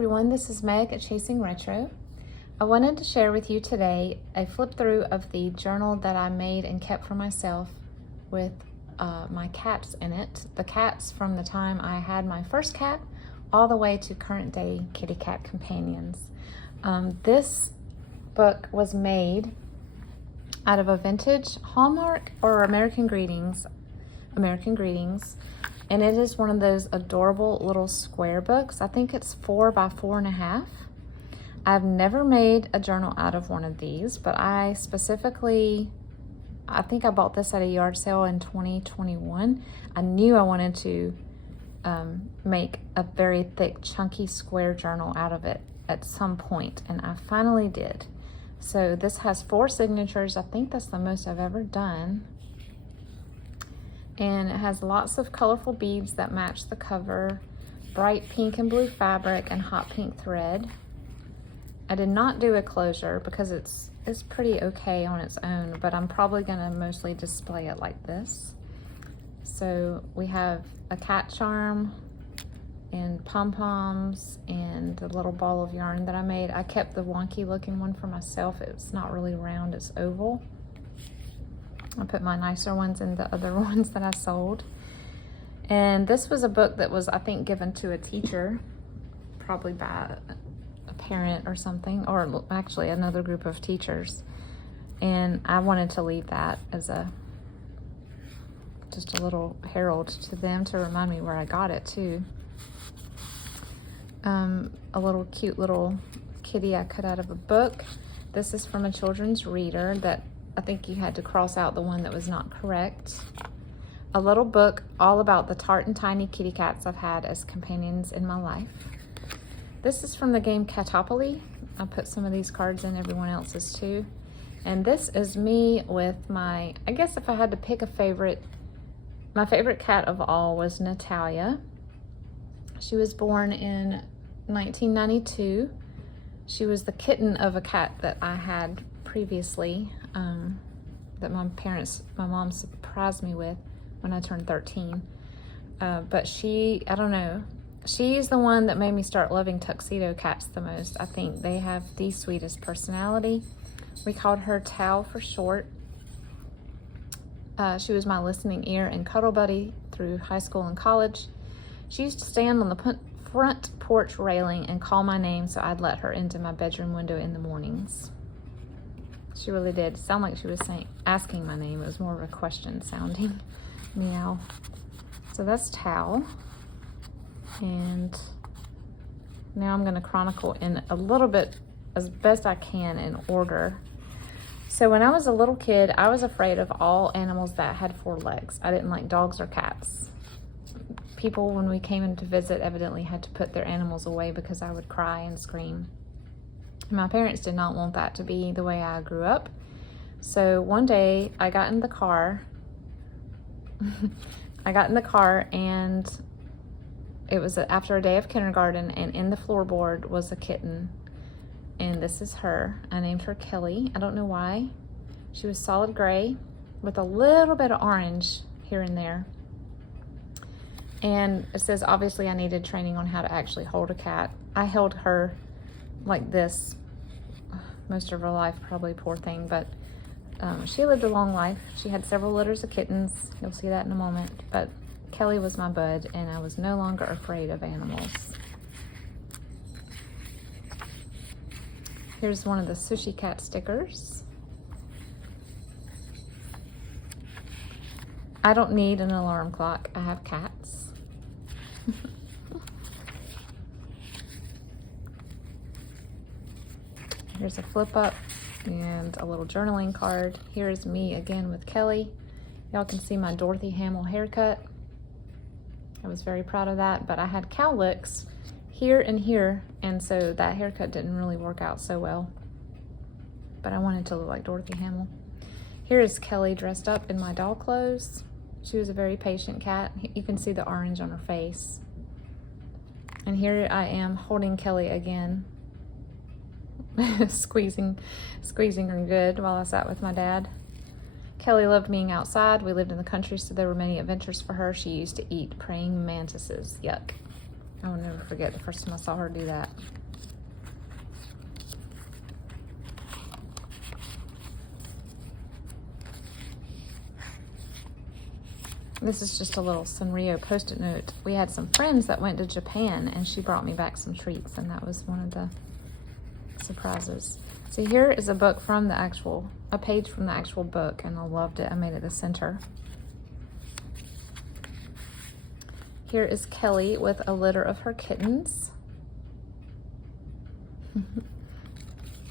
everyone, this is Meg at Chasing Retro. I wanted to share with you today a flip through of the journal that I made and kept for myself with my cats in it. The cats from the time I had my first cat all the way to current day kitty cat companions. This book was made out of a vintage Hallmark or American Greetings, and it is one of those adorable little square books. I think it's 4 by 4.5. I've never made a journal out of one of these, but I think I bought this at a yard sale in 2021. I knew I wanted to make a very thick, chunky square journal out of it at some point, and I finally did. So this has 4 signatures. I think that's the most I've ever done. And it has lots of colorful beads that match the cover, bright pink and blue fabric, and hot pink thread. I did not do a closure because it's pretty okay on its own, but I'm probably gonna mostly display it like this. So we have a cat charm and pom-poms and the little ball of yarn that I made. I kept the wonky looking one for myself. It's not really round, it's oval. I put my nicer ones in the other ones that I sold. And this was a book that was, I think, given to a teacher, probably by a parent or something, or actually another group of teachers. And I wanted to leave that as just a little herald to them to remind me where I got it too. A little cute little kitty I cut out of a book. This is from a children's reader that I think you had to cross out the one that was not correct. A little book all about the tart and tiny kitty cats I've had as companions in my life. This is from the game Catopoly. I put some of these cards in, everyone else's too. And this is me with I guess if I had to pick a favorite, my favorite cat of all was Natalia. She was born in 1992. She was the kitten of a cat that I had previously, that my mom surprised me with when I turned 13. But I don't know, she's the one that made me start loving tuxedo cats the most. I think they have the sweetest personality. We called her Tao for short. She was my listening ear and cuddle buddy through high school and college. She used to stand on the front porch railing and call my name so I'd let her into my bedroom window in the mornings. She really did sound like she was asking my name. It was more of a question sounding. Meow. So that's Tao. And now I'm going to chronicle in a little bit, as best I can, in order. So when I was a little kid, I was afraid of all animals that had 4 legs. I didn't like dogs or cats. People, when we came in to visit, evidently had to put their animals away because I would cry and scream. My parents did not want that to be the way I grew up. So one day I got in the car. And it was after a day of kindergarten, and in the floorboard was a kitten. And this is her. I named her Kelly. I don't know why. She was solid gray with a little bit of orange here and there. And it says obviously I needed training on how to actually hold a cat. I held her like this most of her life, probably, poor thing, but she lived a long life. She had several litters of kittens. You'll see that in a moment. But Kelly was my bud, and I was no longer afraid of animals. Here's one of the Sushi Cat stickers. I don't need an alarm clock. I have cats. Here's a flip up and a little journaling card. Here's me again with Kelly. Y'all can see my Dorothy Hamill haircut. I was very proud of that, but I had cowlicks here and here, and so that haircut didn't really work out so well. But I wanted to look like Dorothy Hamill. Here is Kelly dressed up in my doll clothes. She was a very patient cat. You can see the orange on her face. And here I am holding Kelly again. squeezing her good while I sat with my dad. Kelly loved being outside. We lived in the country, so there were many adventures for her. She used to eat praying mantises. Yuck. I will never forget the first time I saw her do that. This is just a little Sanrio Post-it note. We had some friends that went to Japan, and she brought me back some treats, and that was one of the surprises. So here is a book from the a page from the actual book, and I loved it. I made it the center. Here is Kelly with a litter of her kittens.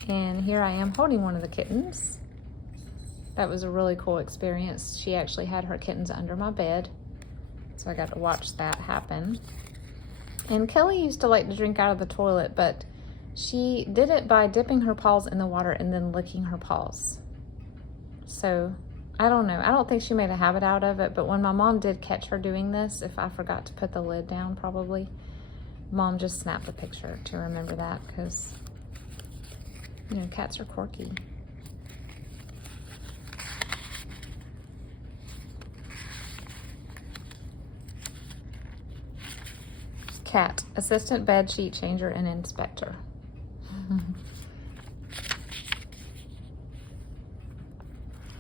And here I am holding one of the kittens. That was a really cool experience. She actually had her kittens under my bed, so I got to watch that happen. And Kelly used to like to drink out of the toilet, but she did it by dipping her paws in the water and then licking her paws. So I don't know. I don't think she made a habit out of it, but when my mom did catch her doing this, if I forgot to put the lid down probably, Mom just snapped a picture to remember that, because, you know, cats are quirky. Cat, assistant bed sheet changer and inspector.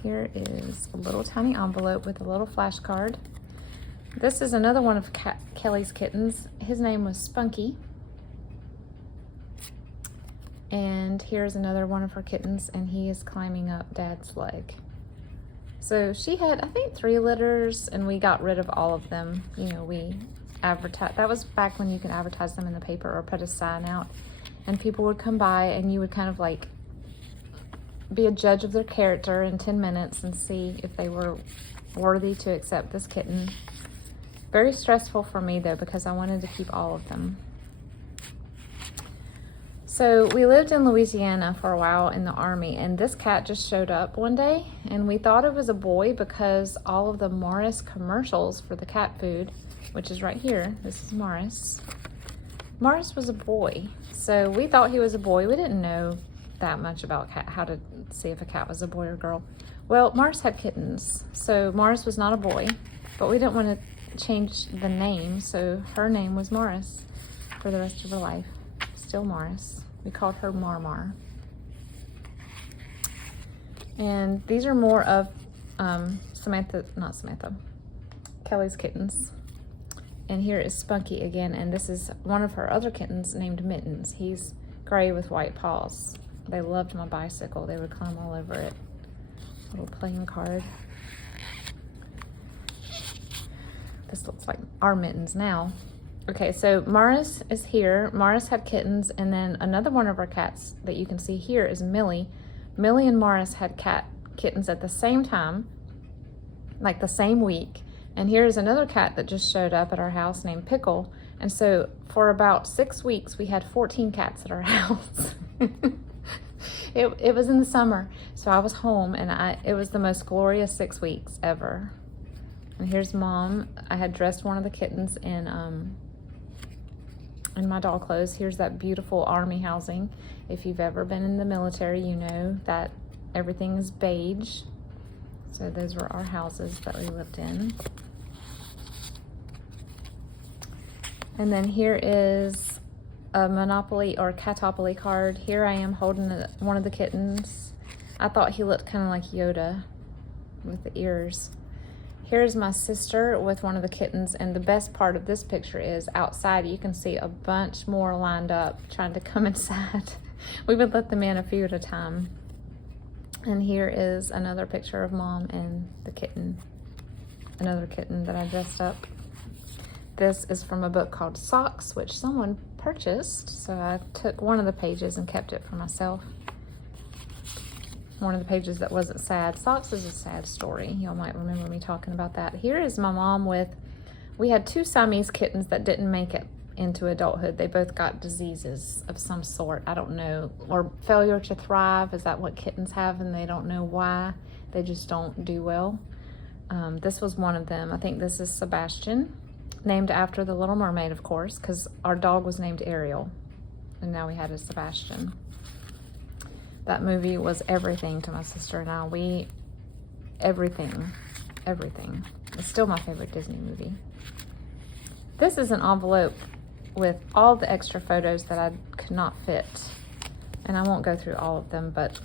Here is a little tiny envelope with a little flashcard. This is another one of Kelly's kittens. His name was Spunky. And here's another one of her kittens, and he is climbing up Dad's leg. So she had, I think, 3 litters, and we got rid of all of them. You know, we advertise. That was back when you could advertise them in the paper or put a sign out, and people would come by, and you would kind of like be a judge of their character in 10 minutes and see if they were worthy to accept this kitten. Very stressful for me though, because I wanted to keep all of them. So we lived in Louisiana for a while in the Army, and this cat just showed up one day, and we thought it was a boy because all of the Morris commercials for the cat food, which is right here, this is Morris. Morris was a boy, so we thought he was a boy. We didn't know that much about how to see if a cat was a boy or girl. Well, Morris had kittens, so Morris was not a boy, but we didn't want to change the name, so her name was Morris for the rest of her life. Still Morris. We called her Marmar. And these are more of Kelly's kittens. And here is Spunky again, and this is one of her other kittens named Mittens. He's gray with white paws. They loved my bicycle. They would climb all over it. Little playing card. This looks like our Mittens now. Okay, so Morris is here. Morris had kittens, and then another one of our cats that you can see here is Millie. Millie and Morris had kittens at the same time, like the same week. And here's another cat that just showed up at our house named Pickle. And so for about 6 weeks, we had 14 cats at our house. It was in the summer, so I was home, and it was the most glorious 6 weeks ever. And here's Mom. I had dressed one of the kittens in my doll clothes. Here's that beautiful Army housing. If you've ever been in the military, you know that everything is beige. So those were our houses that we lived in. And then here is a Monopoly or Catopoly card. Here I am holding one of the kittens. I thought he looked kind of like Yoda with the ears. Here's my sister with one of the kittens, and the best part of this picture is outside you can see a bunch more lined up trying to come inside. We would let them in a few at a time. And here is another picture of Mom and the kitten, another kitten that I dressed up. This is from a book called Socks, which someone purchased, so I took one of the pages and kept it for myself. One of the pages that wasn't sad. Socks is a sad story. Y'all might remember me talking about that. Here is my mom we had 2 Siamese kittens that didn't make it into adulthood. They both got diseases of some sort. I don't know. Or failure to thrive. Is that what kittens have and they don't know why? They just don't do well. This was one of them. I think this is Sebastian, named after the Little Mermaid, of course, because our dog was named Ariel. And now we had a Sebastian. That movie was everything to my sister and I. Everything. It's still my favorite Disney movie. This is an envelope with all the extra photos that I could not fit. And I won't go through all of them, but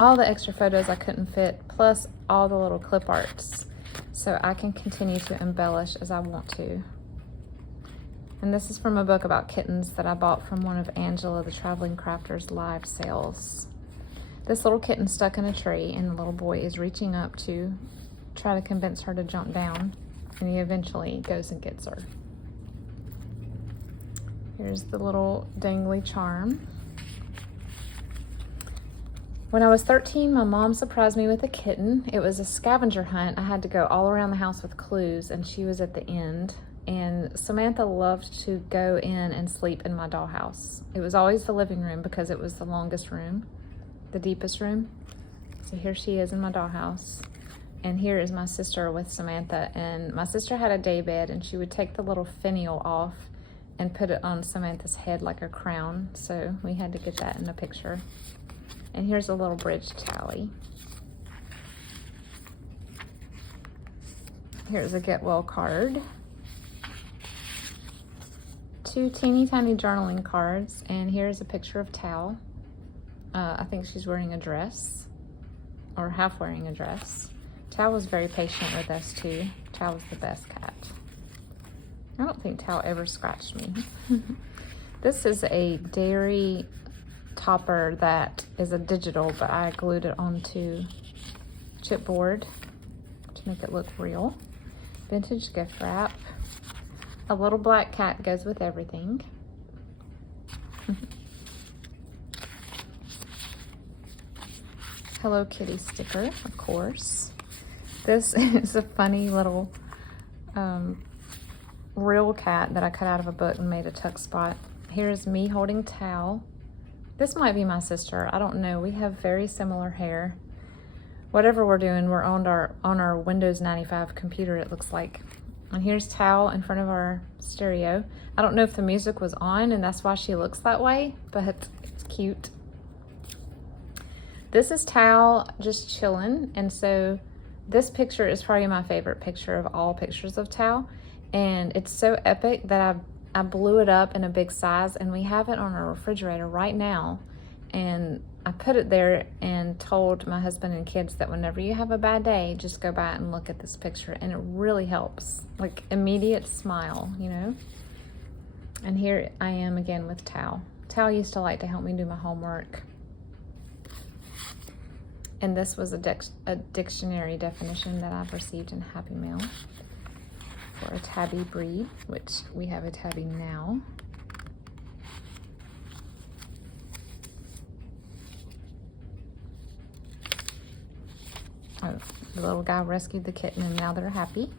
all the extra photos I couldn't fit, plus all the little clip arts, so I can continue to embellish as I want to. And this is from a book about kittens that I bought from one of Angela the Traveling Crafter's live sales. This little kitten stuck in a tree, and the little boy is reaching up to try to convince her to jump down, and he eventually goes and gets her. Here's the little dangly charm. When I was 13, my mom surprised me with a kitten. It was a scavenger hunt. I had to go all around the house with clues, and she was at the end. And Samantha loved to go in and sleep in my dollhouse. It was always the living room because it was the longest room, the deepest room. So here she is in my dollhouse. And here is my sister with Samantha. And my sister had a day bed, and she would take the little finial off and put it on Samantha's head like a crown. So we had to get that in the picture. And here's a little bridge tally. Here's a get well card. 2 teeny tiny journaling cards, and here's a picture of Tal. I think she's wearing a dress, or half wearing a dress. Tal was very patient with us too. Tal was the best cat. I don't think Tal ever scratched me. This is a dairy topper that is a digital, but I glued it onto chipboard to make it look real. Vintage gift wrap. A little black cat goes with everything. Hello Kitty sticker, of course. This is a funny little real cat that I cut out of a book and made a tuck spot. Here's me holding Tal. This might be my sister. I don't know. We have very similar hair. Whatever we're doing, we're on our Windows 95 computer, it looks like. And here's Tal in front of our stereo. I don't know if the music was on and that's why she looks that way, but it's cute. This is Tal just chilling, and so this picture is probably my favorite picture of all pictures of Tal, and it's so epic that I blew it up in a big size, and we have it on our refrigerator right now. And I put it there and told my husband and kids that whenever you have a bad day, just go by and look at this picture, and it really helps. Like immediate smile, you know? And here I am again with Tal. Tal used to like to help me do my homework. And this was a dictionary definition that I've received in Happy Mail for a tabby breed, which we have a tabby now. Oh, the little guy rescued the kitten and now they're happy.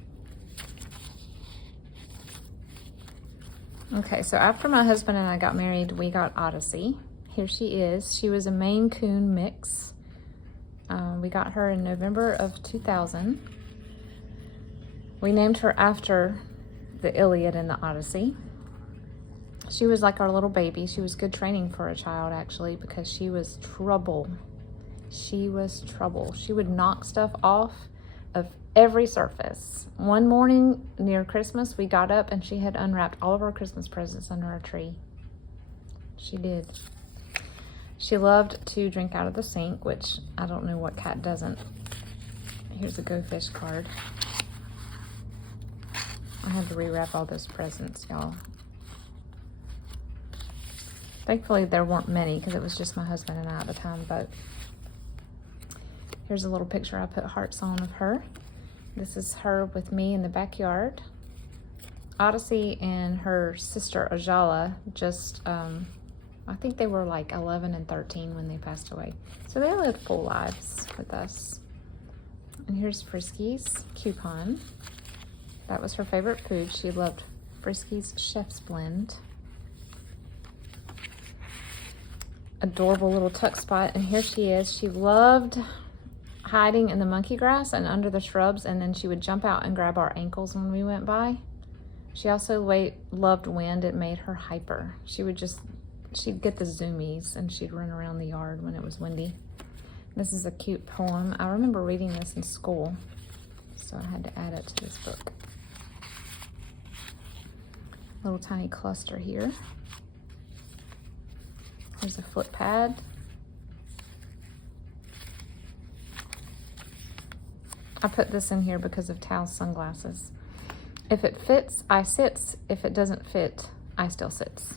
Okay, so after my husband and I got married, we got Odyssey. Here she is. She was a Maine Coon mix. We got her in November of 2000. We named her after the Iliad and the Odyssey. She was like our little baby. She was good training for a child, actually, because she was trouble. She was trouble. She would knock stuff off of every surface. One morning near Christmas, we got up and she had unwrapped all of our Christmas presents under our tree. She did. She loved to drink out of the sink, which I don't know what cat doesn't. Here's a Go Fish card. I had to rewrap all those presents, y'all. Thankfully, there weren't many because it was just my husband and I at the time, but here's a little picture I put hearts on of her. This is her with me in the backyard. Odyssey and her sister Aala just, I think they were like 11 and 13 when they passed away. So they lived full lives with us. And here's Frisky's coupon. That was her favorite food. She loved Frisky's Chef's Blend. Adorable little tuck spot. And here she is. She loved hiding in the monkey grass and under the shrubs, and then she would jump out and grab our ankles when we went by. She also loved wind. It made her hyper. She'd get the zoomies and she'd run around the yard when it was windy. This is a cute poem. I remember reading this in school, so I had to add it to this book. Little tiny cluster here. Here's a foot pad. I put this in here because of Tal's sunglasses. If it fits, I sits. If it doesn't fit, I still sits.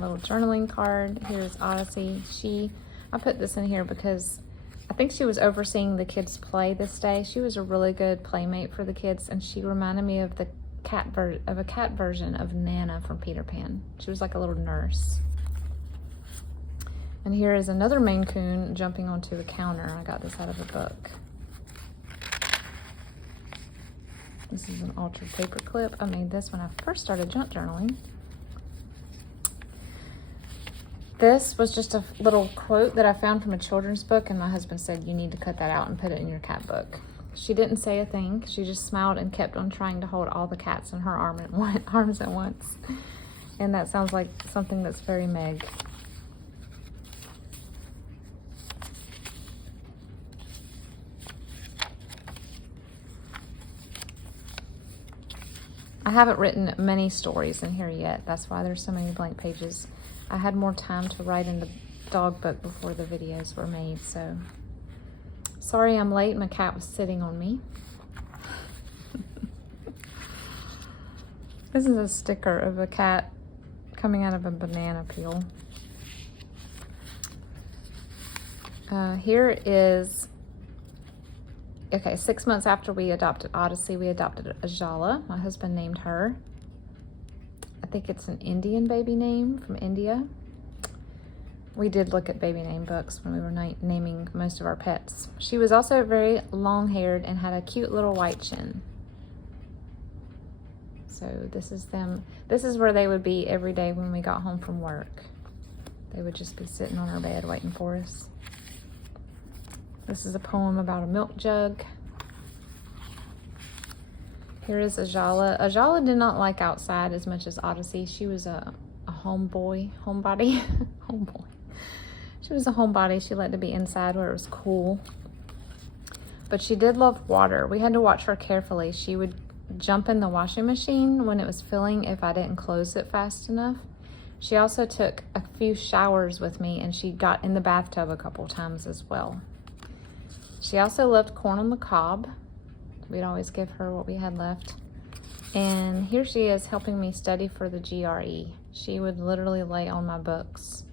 Little journaling card. Here's Odyssey. I put this in here because I think she was overseeing the kids' play this day. She was a really good playmate for the kids, and she reminded me of a cat version of Nana from Peter Pan. She was like a little nurse. And here is another Maine Coon jumping onto a counter. I got this out of a book. This is an altered paper clip. I made this when I first started junk journaling. This was just a little quote that I found from a children's book, and my husband said, you need to cut that out and put it in your cat book. She didn't say a thing. She just smiled and kept on trying to hold all the cats in her arms at once. And that sounds like something that's very Meg. I haven't written many stories in here yet. That's why there's so many blank pages. I had more time to write in the dog book before the videos were made, so sorry I'm late. My cat was sitting on me. This is a sticker of a cat coming out of a banana peel. Here is, okay, 6 months after we adopted Odyssey, we adopted Aala. My husband named her. I think it's an Indian baby name from India. We did look at baby name books when we were naming most of our pets. She was also very long-haired and had a cute little white chin. So this is them. This is where they would be every day when we got home from work. They would just be sitting on our bed waiting for us. This is a poem about a milk jug. Here is Aala. Aala did not like outside as much as Odyssey. She was a homebody. Homeboy. She was a homebody. She liked to be inside where it was cool. But she did love water. We had to watch her carefully. She would jump in the washing machine when it was filling if I didn't close it fast enough. She also took a few showers with me, and she got in the bathtub a couple times as well. She also loved corn on the cob. We'd always give her what we had left. And here she is helping me study for the GRE. She would literally lay on my books.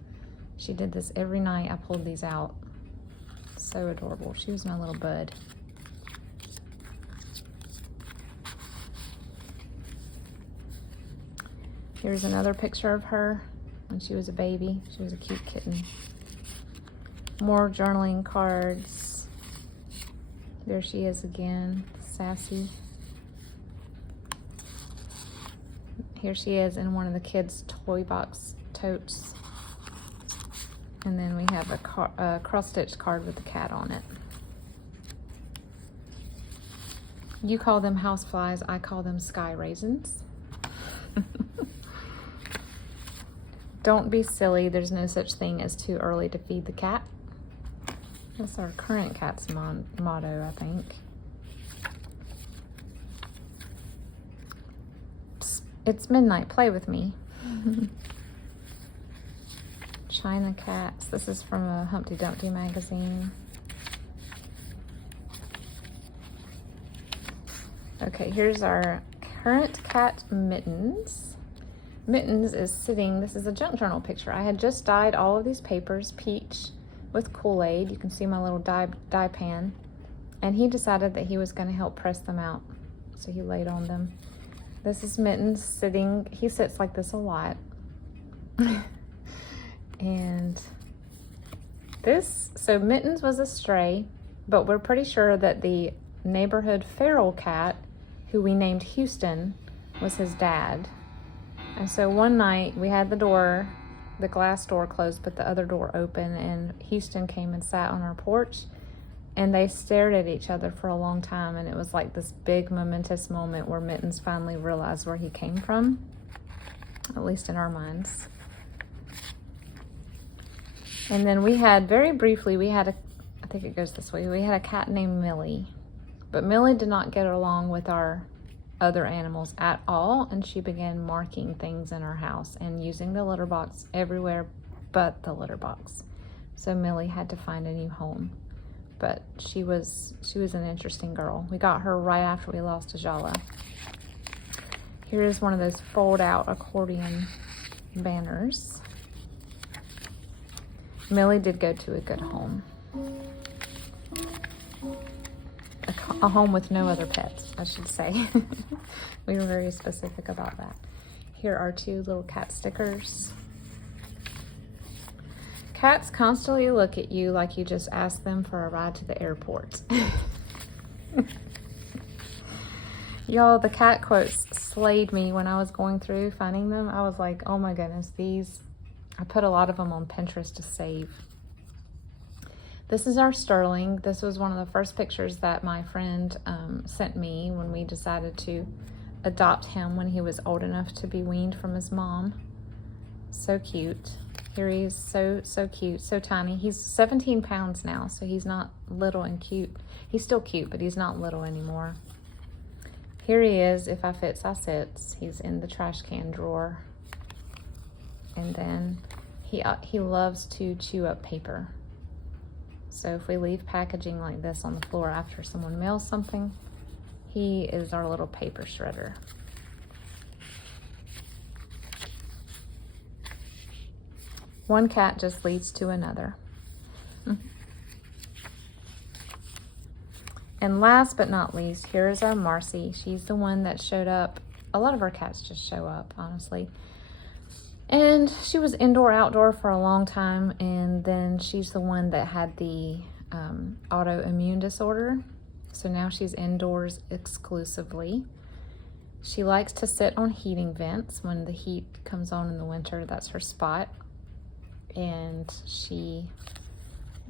She did this every night. I pulled these out. So adorable. She was my little bud. Here's another picture of her when she was a baby. She was a cute kitten. More journaling cards. There she is again, sassy. Here she is in one of the kids' toy box totes. And then we have a cross-stitched card with a cat on it. You call them houseflies, I call them sky raisins. Don't be silly, there's no such thing as too early to feed the cat. That's our current cat's motto, I think. Psst, it's midnight, play with me. China cats. This is from a Humpty Dumpty magazine. Okay, here's our current cat, Mittens. Mittens is sitting, this is a junk journal picture. I had just dyed all of these papers peach with Kool-Aid. You can see my little dye pan. And he decided that he was going to help press them out. So he laid on them. This is Mittens sitting, he sits like this a lot. And this, so Mittens was a stray, but we're pretty sure that the neighborhood feral cat, who we named Houston, was his dad. And so one night we had the glass door closed, but the other door open, and Houston came and sat on our porch, and they stared at each other for a long time, and it was like this big momentous moment where Mittens finally realized where he came from, at least in our minds. And then we had, very briefly, we had I think it goes this way, we had a cat named Millie. But Millie did not get along with our other animals at all, and she began marking things in our house and using the litter box everywhere but the litter box. So Millie had to find a new home. But she was an interesting girl. We got her right after we lost Aala. Here is one of those fold-out accordion banners. Millie did go to a good home. A home with no other pets, I should say. We were very specific about that. Here are 2 little cat stickers. Cats constantly look at you like you just asked them for a ride to the airport. Y'all, the cat quotes slayed me when I was going through finding them. I was like, oh my goodness, I put a lot of them on Pinterest to save. This is our Sterling. This was one of the first pictures that my friend sent me when we decided to adopt him when he was old enough to be weaned from his mom. So cute. Here he is, so cute, so tiny. He's 17 pounds now, so he's not little and cute. He's still cute, but he's not little anymore. Here he is, if I fits, I sits. He's in the trash can drawer. And then he loves to chew up paper. So if we leave packaging like this on the floor after someone mails something, he is our little paper shredder. One cat just leads to another. And last but not least, here is our Marcy. She's the one that showed up. A lot of our cats just show up, honestly. And she was indoor, outdoor for a long time. And then she's the one that had the autoimmune disorder. So now she's indoors exclusively. She likes to sit on heating vents when the heat comes on in the winter. That's her spot. And she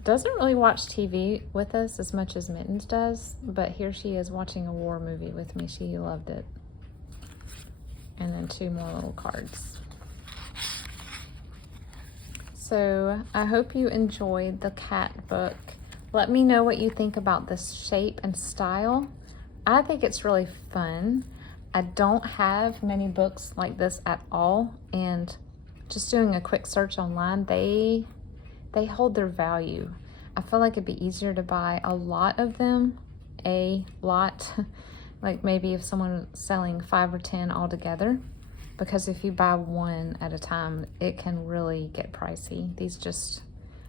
doesn't really watch TV with us as much as Mittens does, but here she is watching a war movie with me. She loved it. And then 2 more little cards. So I hope you enjoyed the cat book. Let me know what you think about this shape and style. I think it's really fun. I don't have many books like this at all, and just doing a quick search online, they hold their value. I feel like it'd be easier to buy a lot of them, like maybe if someone was selling 5 or 10 all together, because if you buy one at a time, it can really get pricey.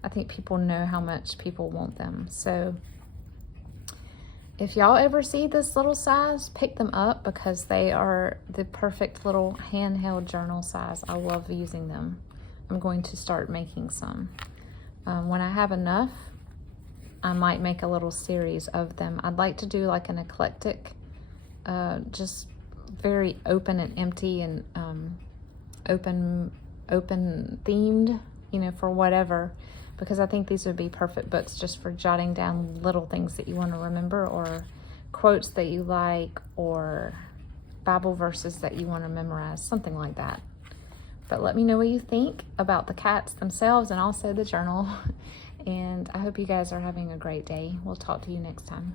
I think people know how much people want them. So if y'all ever see this little size, pick them up because they are the perfect little handheld journal size. I love using them. I'm going to start making some. When I have enough, I might make a little series of them. I'd like to do like an eclectic, just very open and empty and open themed, for whatever. Because I think these would be perfect books just for jotting down little things that you want to remember, or quotes that you like, or Bible verses that you want to memorize, something like that. But let me know what you think about the cats themselves and also the journal. And I hope you guys are having a great day. We'll talk to you next time.